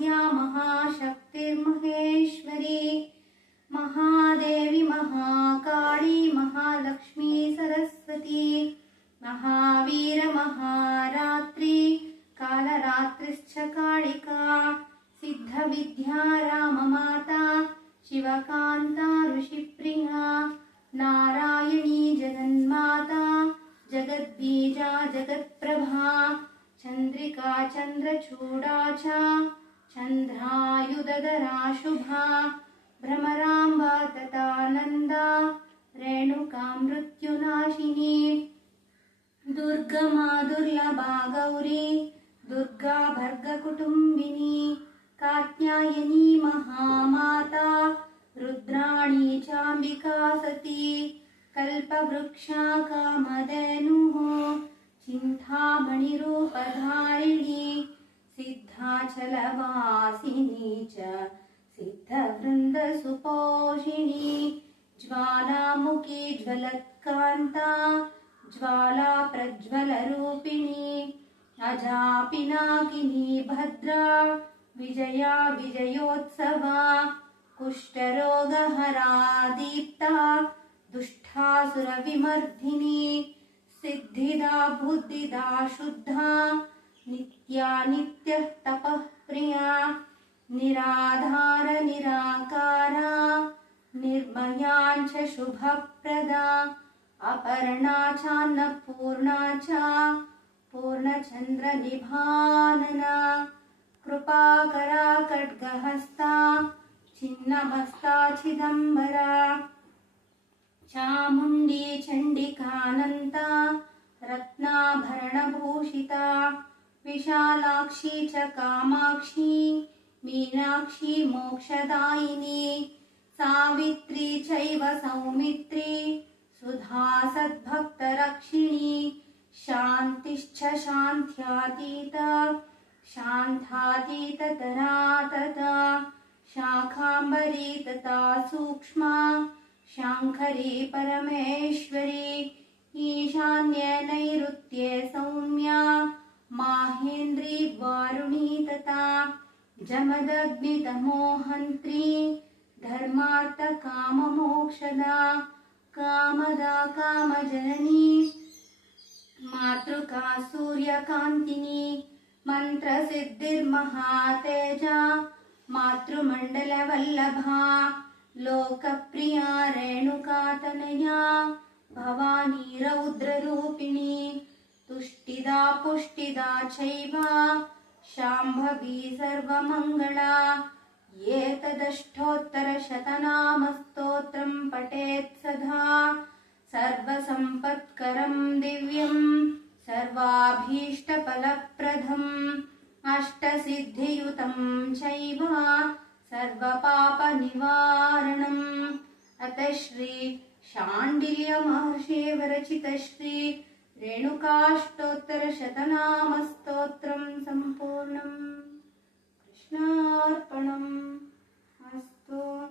वन्द्या महाशक्तिर्महेश्वरी महादेवी महाकाली महालक्ष्मी सरस्वती महावीर महारात्रि कालरात्रिश्च कालिका सिद्धविद्या राममाता शिवकान्ता ऋषिप्रिया नारायणी जगन्माता जगद्बीजा जगत्प्रभा चन्द्रिका चन्द्रचूडा च चन्द्रायुधधरा शुभा भ्रमराम्बा तथानन्दा रेणुका मृत्युनाशिनी दुर्गमा दुर्लभा गौरी दुर्गा भर्गकुटुम्बिनी कात्यायनी महामाता रुद्राणी चाम्बिका सती कल्पवृक्षा कामधेनुः चिन्तामणिरूपधारिणी सिद्धाचलवासिनी च सिद्धवृन्दसुपोषिणी ज्वालामुखी ज्वलत्कान्ता ज्वाला प्रज्वलरूपिणी अजापिनाकिनी भद्रा विजया विजयोत्सवा कुष्ठरोगहरा दीप्ता दुष्टासुरविमर्दिनी सिद्धिदा बुद्धिदा शुद्धा नित्या नित्यः तपः प्रिया निराधार निराकारा निर्मयाञ्च शुभप्रदा अपर्णा चान्नपूर्णा च पूर्णचन्द्रनिभानना कृपाकरा खड्गहस्ता छिन्नमस्ता चिदम्बरा चामुण्डी चण्डिकानन्ता रत्नाभरणभूषिता विशालाक्षी च कामाक्षी मीनाक्षी मोक्षदायिनी सावित्री चैव सौमित्री सुधा सद्भक्तरक्षिणी शान्तिश्च शान्त्यातीता शान्तातीततरा तथा शाखाम्बरी तथा सूक्ष्मा शाङ्करी परमेश्वरी ईशान्ये नैऋत्ये सौम्या माहेन्द्री वारुणी तथा जमदग्नितमोहन्त्री धर्मार्थकाममोक्षदा कामदा कामजननी मातृका सूर्यकान्तिनी मन्त्रसिद्धिर्महातेजा मातृमण्डलवल्लभा लोकप्रिया रेणुकातनया भवानी रौद्ररूपिणी तुष्टिदा पुष्टिदा चैव शाम्भवी सर्वमङ्गला एतदष्टोत्तरशतनामस्तोत्रं पठेत् सदा सर्वसम्पत्करं दिव्यं सर्वाभीष्टफलप्रदम् अष्टसिद्धियुतं चैव सर्वपापनिवारणम् अत श्री शाण्डिल्य महर्षेः विरचित श्री रेणुकाष्टोत्तरशतनामस्तोत्रं सम्पूर्णम् कृष्णार्पणम् अस्तु।